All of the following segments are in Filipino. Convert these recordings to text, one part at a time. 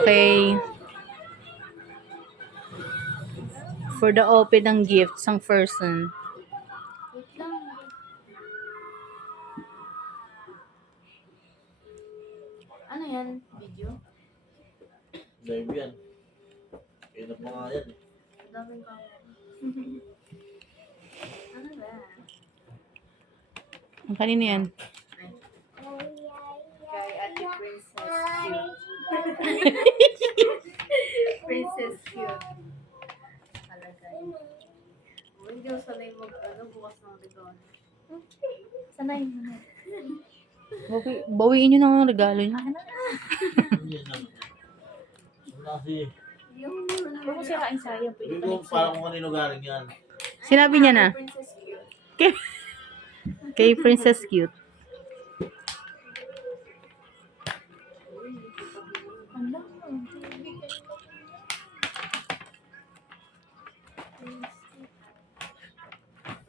Okay. For the open ng gifts ang person. Wait lang. Ano yan? Video? Live yan. Kaya pa nga yan. Daming camera. Ano ba? Ang kanino yan? Kay Ate Princess Cute. Princess Cute. Palagay. Hindi ako sanay bukas ng regalo. Sanay mo na. Bawiin nyo na ang regalo niya. Hindi yan. Wala si... Huwag mo sirain sayang. Hindi ko parang kung kanino galing yan. Sinabi niya na. Princess Cute. Kay Princess Cute.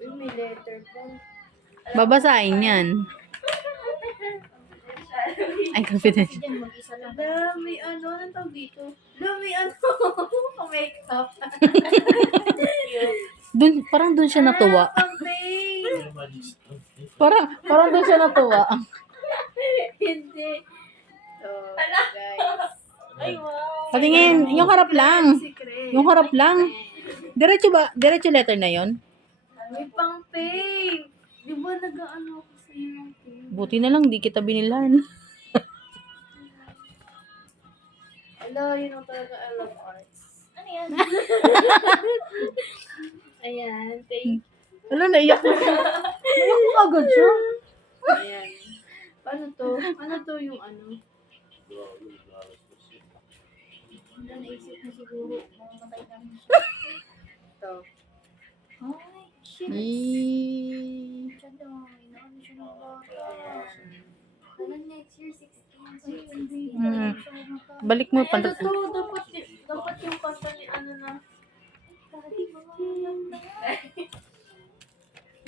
Uy, may letter po. Babasahin yan. Ay, confidential. Diyan, mag-isa lang. May anong tawag dito? May makeup. Parang dun siya natuwa. Pang-bake. Parang dun siya natuwa. Hindi. So, guys. Ay, wow. Patingin, yung harap lang. Secret. Yung harap lang. Diretso letter na yon. May pang-paint. Di ba nag-ano ako sa'yo ng paint? Buti na lang, di kita binilan. Hello, yun ang talaga I love arts. Ano yan? Ayan, thank you. Alam, naiyak na siya. Naiyak mo agad siya. Ayan. Paano to? Ano to yung ano? Ano naisip mo siguro? Mamamatay namin siya. Ito. Ay, shit. Siya daw. Inaano siya ng bata. Ano next year, 16? Balik mo pa. Ano to? Dapat yung kanta ni ano na.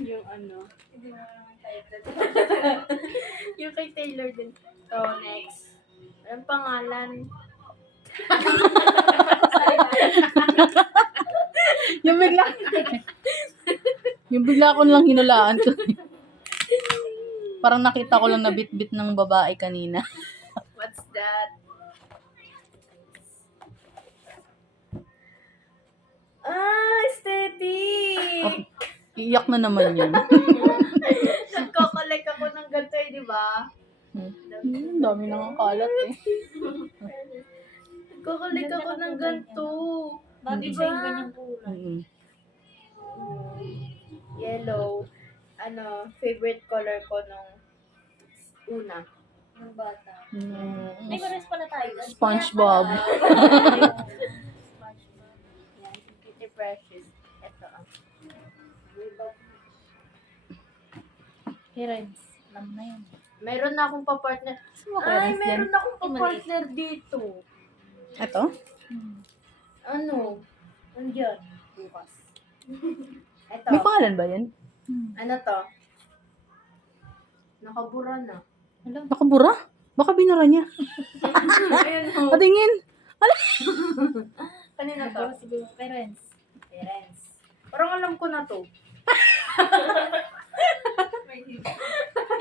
Yung ano. Yung kay Taylor din. So, next. Anong pangalan? Yung bigla. Yung bigla ko lang hinulaan ko. Parang nakita ko lang na bit-bit ng babae kanina. What's that? Aesthetic! Iyak na naman yun. Nagko-collect ako ng ganito di ba? Dami nang kalat eh. Nagko-collect ako ng ganito. Di ba? Yellow. Favorite color ko nung una. Nung bata. Ay, pares pala tayo. SpongeBob. SpongeBob. Yan, Kitty Precious. Ito ah. Parents, alam na yan. Meron na akong pa-partner. Ay, Meron na akong pa-partner dito. Ito? Ano? Nandiyan. Bukas. Ito. May pangalan ba yan? Ano to? Nakabura na. Nakabura? Baka binara niya. Ayun ho. Patingin. Kanina to? Siguro, parents. Parents. Parang alam ko na to.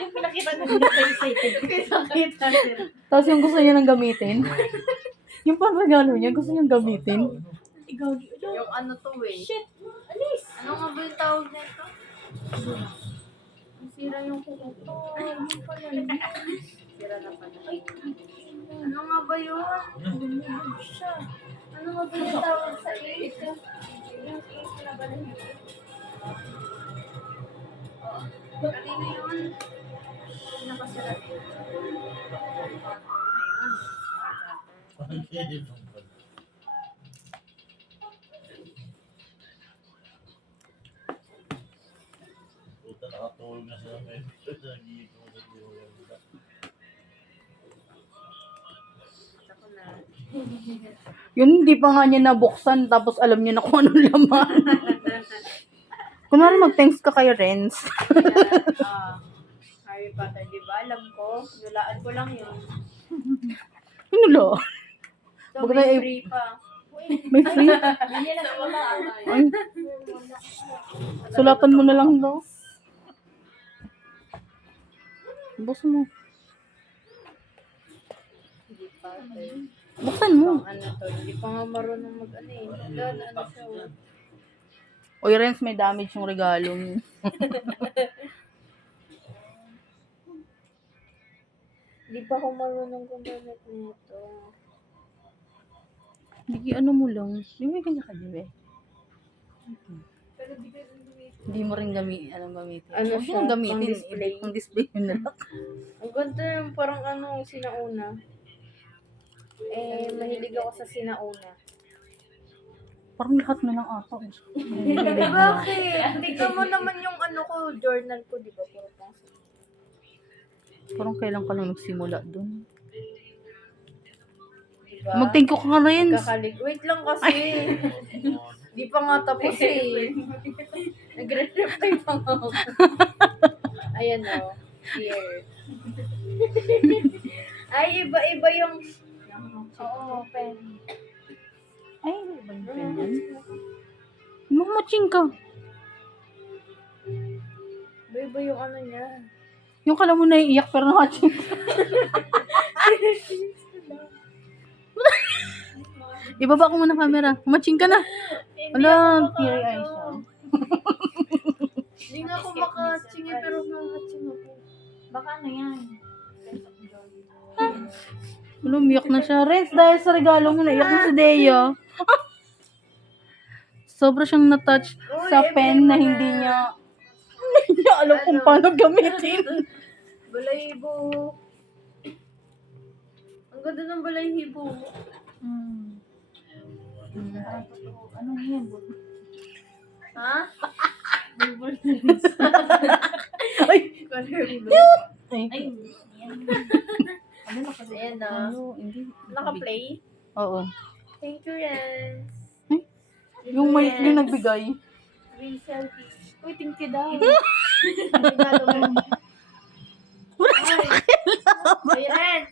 Yung pinakita na nila sa excited. Kita sila. Tapos yung gusto niya nang gamitin. Yung pang regalo niya, gusto niyang gamitin. Yung ano to eh. Shit! Alis! Ano nga ba yung tawag na ito? Sira yung kuko ko. Ay, yung pala yun. Sira na pala. Ay, ano nga ba yun? Siya. Ano nga ba yung tawag sa 8? Yung 8 na ba na yun? Kanina yun. Nakasulat yun. Ayun. Puta, nakatulog na sila. Nag-iito ko sa diwa. Ako na. Yun, hindi pa nga niya nabuksan, tapos alam niya na kung anong laman. Kunwari mag-thanks ka kay Renz. Harry Potter, di ba? Alam ko. Nulaan ko lang yun. Ano lo? Ito, Wag may na- free pa. May free? Hindi na wala. Ay, sulatan mo na lang daw. Buksan mo. Hindi pa. Buksan mo. Ano to, hindi pa nga marunong mag-ano eh. Wala na ano siya. Oy, Renz, may damage yung regalo mo. Hindi pa ako marunong gumamit nito. Hindi, ano mo lang. Hindi mo ganyan ka, di ba? Hindi mo rin anong gamitin. Ano Huwag siya? mong gamitin. Pang-display? Pang display yun na lang. Ang ganda yung parang ano, sinauna. Mahilig ako sa sinauna. Parang lahat na lang ata. Bakit? Tignan mo naman yung ano ko, journal ko, di ba? Puro pang Parang kailan ka lang nagsimula dun. diba? Mag-thank you ka nga, Renz. Kakalig. Wait lang kasi. Di pa nga tapos eh. Nagre-reply pa nga ako. Ayan o. Here. Ay, iba-iba yung... Oo, pen. Ay, iba yung pen yan. Mamaching ka. Iba-iba yung ano niya. Yung kala mo naiiyak pero nakaching ka. Ibaba ko muna camera. Mamaching ka na. Wala, teary eyes siya. Hindi nga ako makaching eh, pero nakaching ako. Baka ano yan? Wala, umiyak na siya. Renz, dahil sa regalo mo, naiyak na si Dea. Sobra siyang na-touch sa pen na hindi niya alam kung paano gamitin. Balahibo. Ang ganda ng balahibo. Ano yan? Ha? Ay, Color blue. ay, Ay, yan. Ano na kasi? Ayan na. ano, hindi. Naka-play? Oo. Thank you, Ren. Yung maliit yung nagbigay. Green selfie. Uy, thank you daw. Regalo mo. Ay, Ren.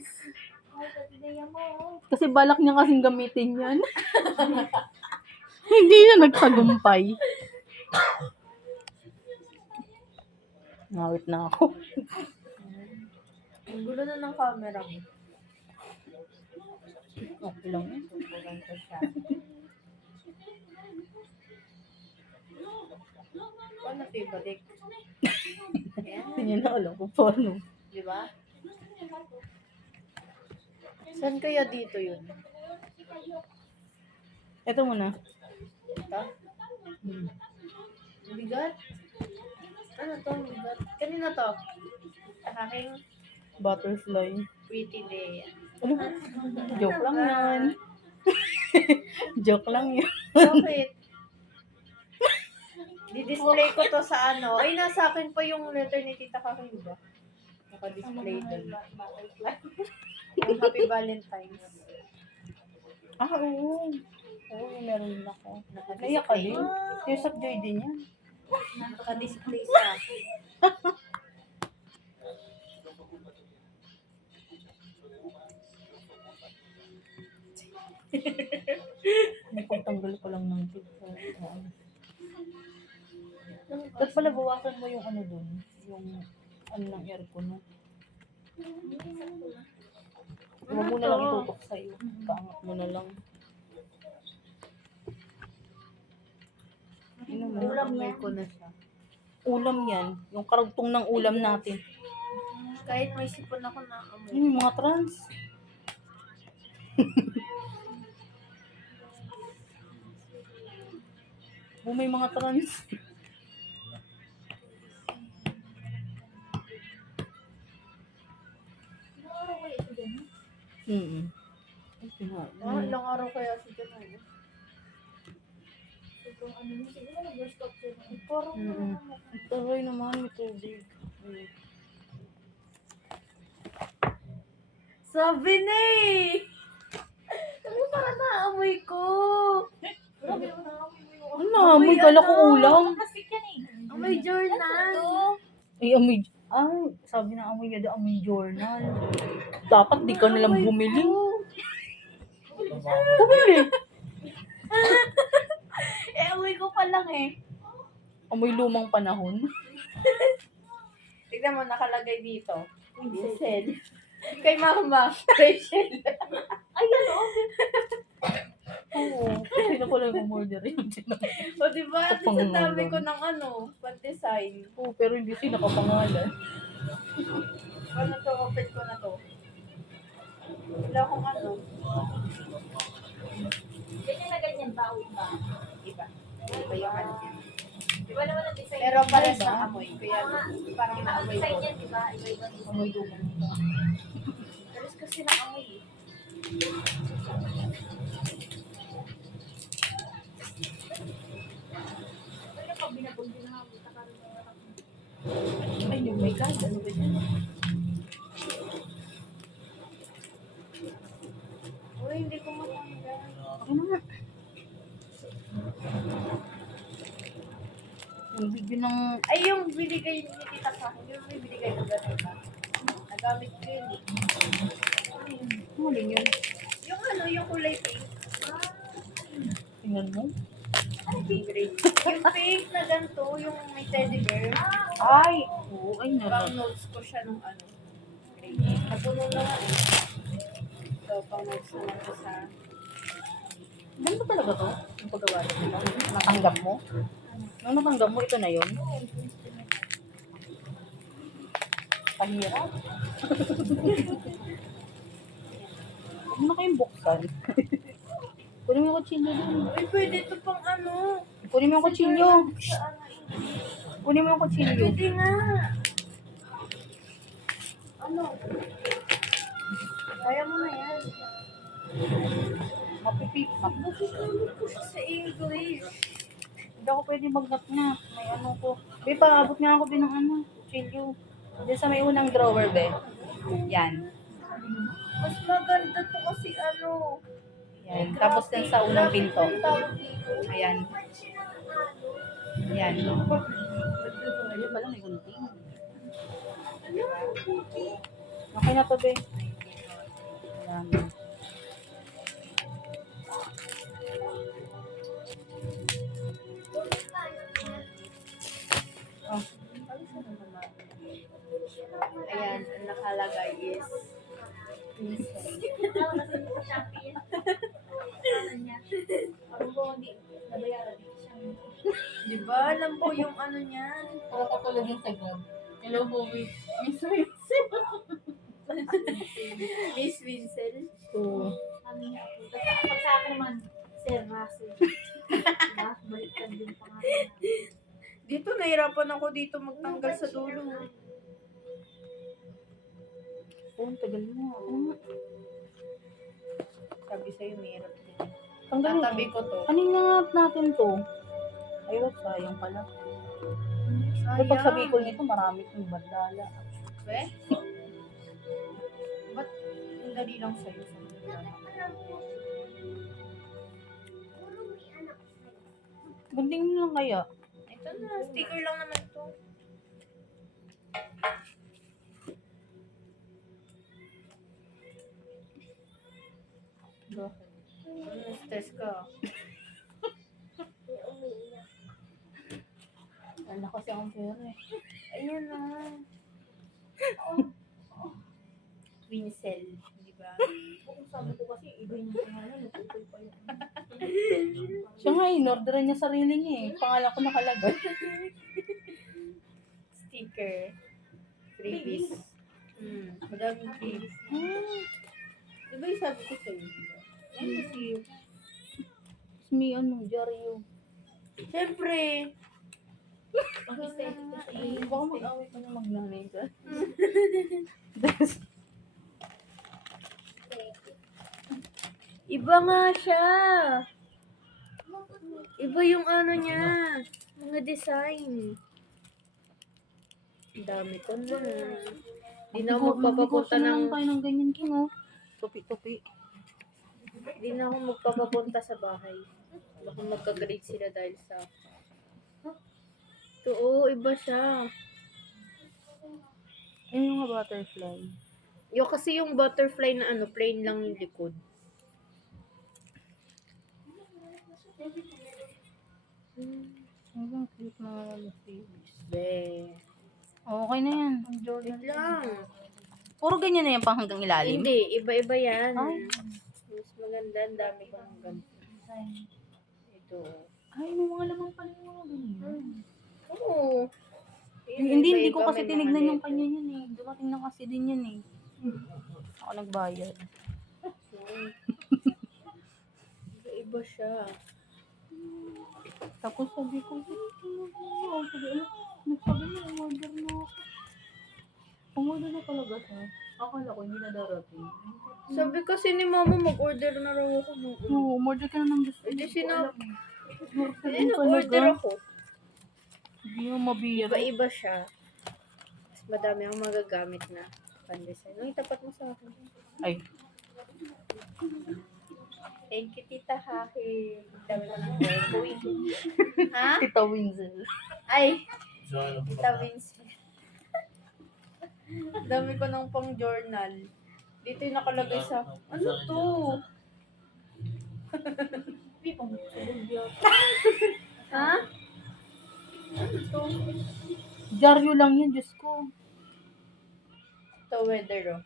Ay, kapidaya mo. Kasi balak niya kasing gamitin yan. Hindi siya nagtagumpay. Ngawit na ako. Ang gulo na ng camera mo. Okay lang yan. Ganito siya. Paano ito ibalik? Ayan. Hindi niya na alam kung paano. Di ba? Saan kaya dito yun? Ito muna. Ito? Bigat? Ano to? Bigat? Kanina to? Aking Butterfly. pretty day. Ano? Joke lang yan. Joke lang yan. Bakit? Di-display ko to sa ano. Ay, nasa akin pa yung letter ni Tita Kakin, ba? Naka-display doon. Yung Happy Valentine's. Ah, oo. Oo, meron din ako. Naka-display. Naiyak ka din. Tears of joy din yan. Naka-display sa akin. Pagtanggal ko lang ng tip. Ba't pala bawasan mo yung ano dun? Yung ano ng aircon mo? Huwag mo na lang itutok sa'yo. Paangat mo na lang. Ano mo? Ulam yan. Ko na siya. Ulam yan. Yung karugtong ng ulam natin. Kahit may sipon ako na Ano amoy. yung mga trans? May mga trans. Mm-mm. Ilang araw kaya si Janay? Parang Mm-mm. Taray naman, may tubig. sabi na eh! Sabi parang naamoy ko! Ano, amoy kala ko ulam. Plastic yan eh. Amoy journal! Ay, amoy. Ay, sabi na amoy gada, amoy journal. Dapat di ka nalang bumili. Bumili. Amoy ko pa lang eh. Amoy lumang panahon. Tignan mo, nakalagay dito. Vincel. Kay Mama, Rachel. Ay, ano? Oo. Sino pala yung umorder yun? O, diba? At least ang dami ko ng pan-design. Oo, pero hindi siya nakapangalan. Ano to? Open ko na to. Wala akong Ganyan na ganyan ba? Iba. Iba. Iba yung ano niya. Iba naman ang design. Pero pares na amoy. Kaya parang Ang naamoy design ko. niyan, di ba? Iba-iba. Amoy lumang. Pares kasi naamoy eh. Pero pag binabog din na ako, takaroon ng anak mo. Ay, oh my God. Ano ba yan? Uy, hindi ko matanggal. Ano nga? Yung video ng... Ay, yung binigay ni Tita sa akin. Yung may binigay ko gano'n ba? Nagamit ko yun eh. Ano din yun? Yung yung kulay pink. Tingnan mo. Ano pink green? Yung pink na ganito, yung may teddy bear. Ay! Oo, ay Pang naman. notes ko siya nung green. Napuno na nga eh. So, pang notes na lang ko sa... Ganito talaga to? Yung paggawa nito? Natanggap mo? Nung natanggap mo, ito na yun? Pahirap. Huwag mo na kayong buksan. Kunin mo yung kutsilyo dun. Uy, pwede ito pang Kunin mo yung kutsilyo. Sa Kunin mo yung kutsilyo. Pwede nga. Kaya mo na yan. Mapipip. Nakikamit ko siya sa English. Hindi ako pwede magnat na. May ano ko. Be, paabot nga ako din ng kutsilyo. Diyan sa may unang drawer, be. Yan. Mas maganda to kasi Yan. Tapos din sa unang pinto. Tawag dito. Ayan. Yan. Ayun pala, may gunting. Okay na to, be. Ayan. Oh. Ayan, ang nakalagay is Alam kasi sa Shopee yan. Ano niya? Parang ko, hindi. Nabayaran din siya. di ba? Alam ko yung niya. Para katulad yung sa Grab. Hello, Bobby. Miss Vincel. So, Ano niya ako. Pag sa akin naman, Sir Russell. Diba? Balikan din pangalan. Dito, nahirapan ako dito magtanggal sa dulo. ang tagal mo. Ano nga? Sabi sa'yo, mahirap din. Tanggalin. Tatabi ko to. Kanina nga natin to. Ayun, sayang pala. Pero pag sa Bicol nito, marami kong bandala. Eh? Ba't ang dali lang sa'yo? Ganding mo lang kaya. Ito na, sticker lang naman to. Na-stress ka. Wala kasi akong pera eh. Ayan na. Wincel, di ba? Kung sabi ko kasi, iba yung pangalan. Natutoy pa yun. Siya nga, in-orderan niya sarili niya eh. Pangalan ko nakalagay. Sticker. Freebies. Madaming freebies. Di ba yung sabi ko sa'yo? Yan kasi. May Diaryo. Siyempre. Ang aesthetic ko sa iyo. Baka mag-away ka na magnanay ka. Iba nga siya. Iba yung niya. Mga design. Ang dami ko na. Di na ako magpapapunta ng... tayo ng ganyan, King, oh. Tupi-tupi. Di na ako magpapapunta sa bahay. Baka magka-grade sila dahil sa... Ito, iba siya. Ayun yung mga butterfly. Yung kasi yung butterfly na plain lang yung likod. Ang cute na babies. Be. Okay na yan. Wait lang. Puro ganyan na yan pang hanggang ilalim. Hindi, iba-iba yan. Ay. Mas maganda, ang dami ko ng ganito. Ito. Ay, may mga lamang pala yung mga ganyan. Oo. Hindi ko Iba-iba, kasi may tinignan mga yung letter. kanya yun eh. Dumating na kasi din yan eh. Ako nagbayad. Iba siya. Tapos sabi ko, nagsabi niya, umorder na ako. Umorder na talaga siya. Akala ko hindi na darating. Sabi kasi ni mama, mag-order na raw ako. Oo, umorder ka na ng gusto. Hindi ko sinab- alam. Eh, nag-order ako. Hindi mo mabira. Iba-iba siya. Mas madami akong magagamit na pan-design. Nung itapat mo sa akin. Ay, Thank you, Tita Haki. Dami ko ng Boy. Ha? Tita Winzel. Ay, So, ano po Tita ba? Vincent. Dami ko ng pang journal. Dito yung nakalagay sa... Ano to? Hindi pang Ha? Ano to? Diaryo lang yan, Diyos ko. Ito, weather, oh.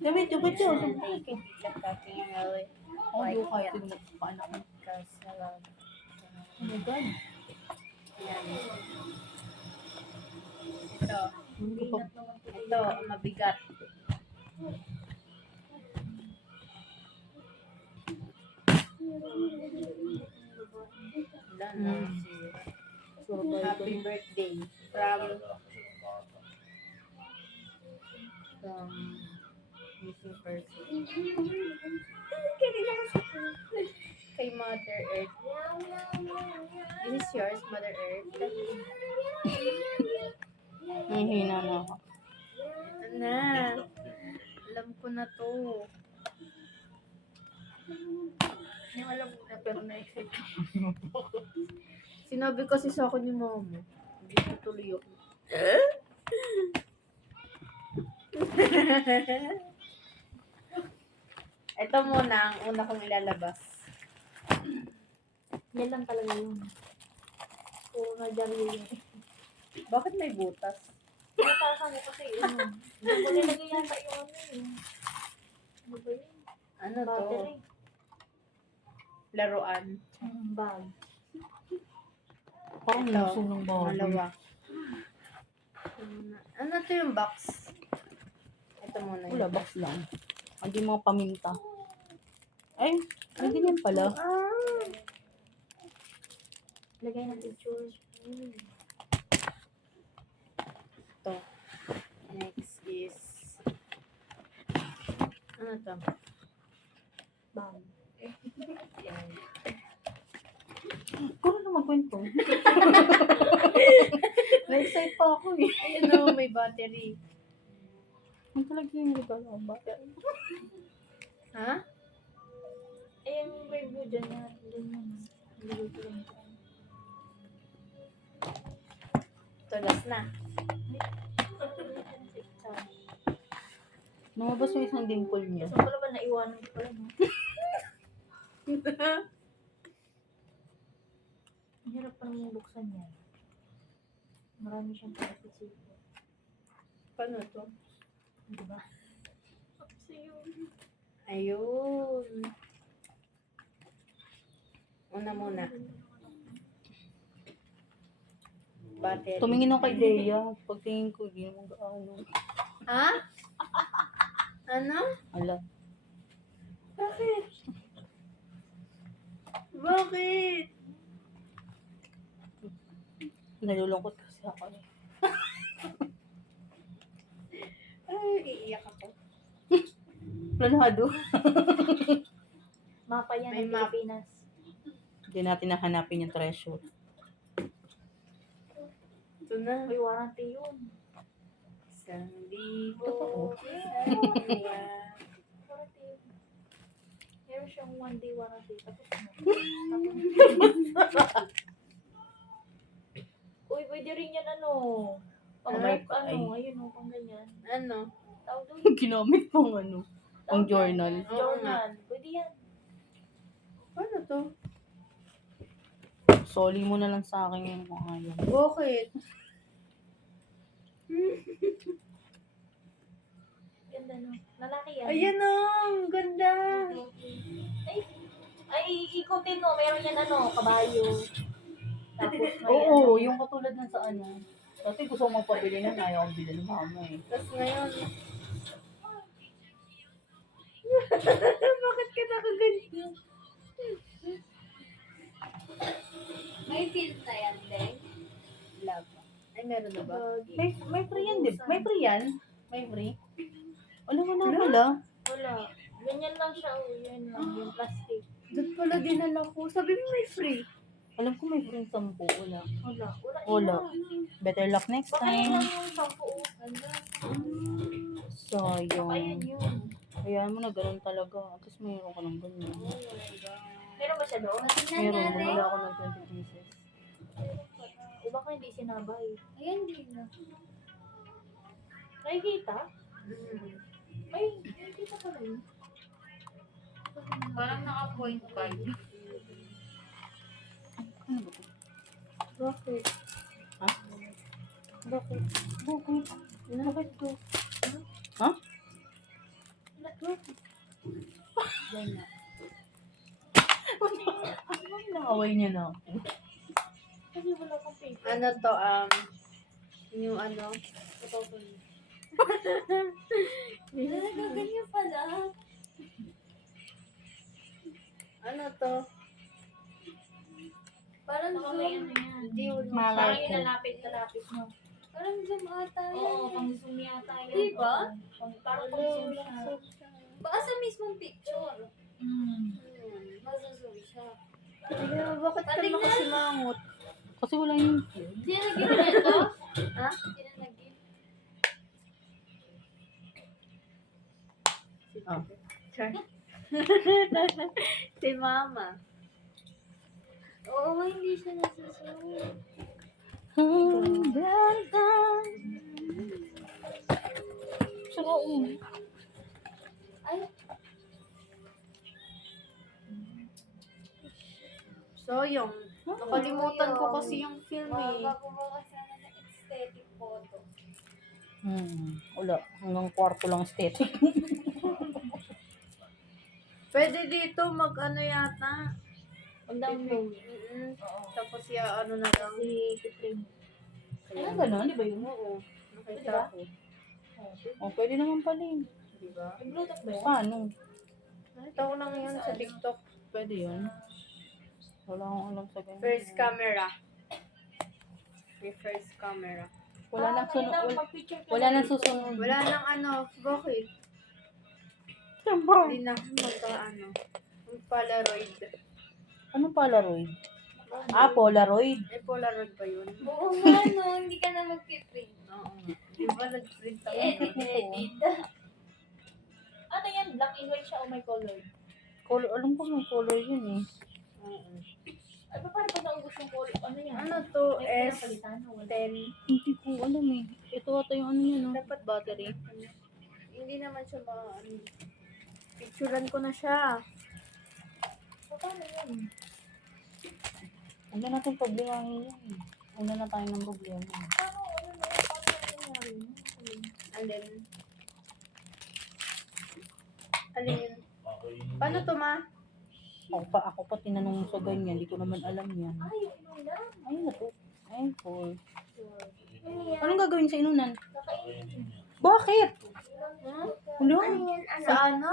Damit, yung ba't yun? Thank you, Tita Haki. Ngawi. Oh, yung kahit yung nagpaanak mo. Kasalam. Oh my God. Yan. Ito. Hindi ko pa. Ito, mabigat. Wala na. Happy birthday. From missing person. Kay Mother Earth. This is yours, Mother Earth. Nahihina na ako. Ana, alam ko na to. Yung alam mo na pero na-excite. Sinabi kasi sa akin ni Mama. Hindi ko tuloy ako. Ito muna ang una kong ilalabas. Yan lang talaga yun. Puro na jaryo yun. Bakit may butas? Natasa mo kasi ano. Hindi ko nilagay yata yung ano yun. Ano ba yun? Ano to? Battery. Laruan. Bag. Parang Ito, luso ng baboy. Malawa. Ano to yung box? Ito muna Wala, yun. box lang. Hindi mga paminta. Ay, may ganyan pala. Ah! Lagay ng pictures. Ito. Next is... Ano to? Bag. Yan. Kuro na magkwento. Na-excite pa ako eh. Ayun o, may battery. Ang talaga yung regalo ang bata. Ha? Eh, yung review dyan na. Dyan yun. Hindi ko lang ito. Ito, last na. Lumabas yung isang dimple niya. So, pala ba naiwanan ko pala, no? Ang hirap pa naman buksan yan. Marami siyang pagkakasip. Paano to? Diba? Kasi yun. Ayun. Una muna. Battery. Tumingin ako kay Dea. Pagtingin ko, hindi naman gaano. Ha? Ano? Ala. Bakit? Bakit? Nalulungkot kasi ako eh. Ay, iiyak ako. Planado. Mapa yan May ng map. Pilipinas. Hindi natin nahanapin yung treasure. Ito na. May warranty yun. 1,000. Totoo. Warranty yun. Meron siyang 1-day warranty. Tapos na. Uy, pwede rin yan ano. Pang Ay, ano, ayun o, pang ganyan. Ano? Tawag doon. Ginamit pang ano. Ang journal. Journal. Pwede yan. Ano to? Soli mo na lang sa akin yung mga yun. Bakit? Ganda no. Lalaki yan. Ayan o, ang ganda. Ay, ikutin mo. Meron yan kabayo. Tapos may Oo, yung katulad ng sa ano. Dati gusto ko magpabili na, ayaw kong bilhin ng mama eh. Tapos ngayon. Bakit ka nakaganito? May film na yan, Deng. Wala pa. Ay, meron na ba? May free yan, di ba? May free yan? May free? Wala mo na pala. Wala. Ganyan lang siya. Yan lang. Yung plastic. Doon pala dinala ko. Sabi mo may free. Alam ko may free 10. Wala. Wala. Wala. Better luck next Baka time. lang yung 10. Ganda. Sayang. Ayan yun. Hayaan mo na ganun talaga. At least mayroon ka ng ganyan. Meron ba siya doon? Tingnan Meron. nga, Deng. Wala ako ng 20 pieces. O baka hindi sinabay. Ayan din na. Nakikita? May nakikita pa rin. Parang naka-point 5. Ano ba ito? Bakit? Ha? Bakit? Bakit? Bakit ko? Ha? Yan na. Ano nakaway niya na ako? Kasi wala akong paper. Ano to, yung ano? Ganyan pala. Ano to? Parang Baka may zoom. ano yan. Hindi mo Malay Parang ko. yung lalapit mo. Parang zoom ata yan. Oo, pang zoom yata yan. Diba? Parang pang zoom siya. Baka sa mismong picture. Mm. Mazozoom siya. Ay, bakit ka Patingnan. makasimangot? Kasi wala yung... Hindi na nag-gift nito? Ha? Hindi na nag-gift. Ah. Char. Si mama. Oo, hindi siya nasusunod. Saka Ay, So, yung nakalimutan ko kasi yung film eh. magawa sana ng aesthetic photo. Wala. Hanggang kwarto lang aesthetic. Pwede dito mag-ano yata. Pag-download. Tapos ano na lang. Si Pitring. Ano gano'n? Di ba yun? Oo. Nakita ko. Oh, pwede naman pala yun. Diba? Nag-bluetooth ba yan? Paano? Nakita ko lang yun sa TikTok. Pwede yun. Wala akong alam sa ganyan. First camera. May first camera. Wala nang sunod. Kailangan Wala, mag-picture ka wala na nang dito. susunod. Wala nang ano. Bakit? Hindi na magka-ano. Yung Polaroid. Anong Polaroid? Ah, Polaroid. May Polaroid ba yun? Oo nga, no. Hindi ka na mag-print. Oo nga. Di ba nag-print ako? Edit. Ano yan? Black and white siya o may color? Color, alam ko may color yun eh. Oo. Ay, pa paano pag naubos yung color? Ano yan? Ano to? May pinapalitan o wala? S10. Hindi ko alam eh. Ito ata yung ano yun, no? Dapat Battery. Hindi naman siya ano. Picturean ko na siya. Paano yan? Huwag na natin problemahin yan. Una na tayo ng problema. Paano nangyari? Alin? Alin yun? Ako yun. Paano to, ma? Ako pa tinanong mo sa ganyan. Hindi ko naman alam yan. Ay, yung inulan. Ayun na to. Ayun po. Ano yan? Anong gagawin sa inunan? Kakainin. Bakit? Huh? Ulo? Sa ano?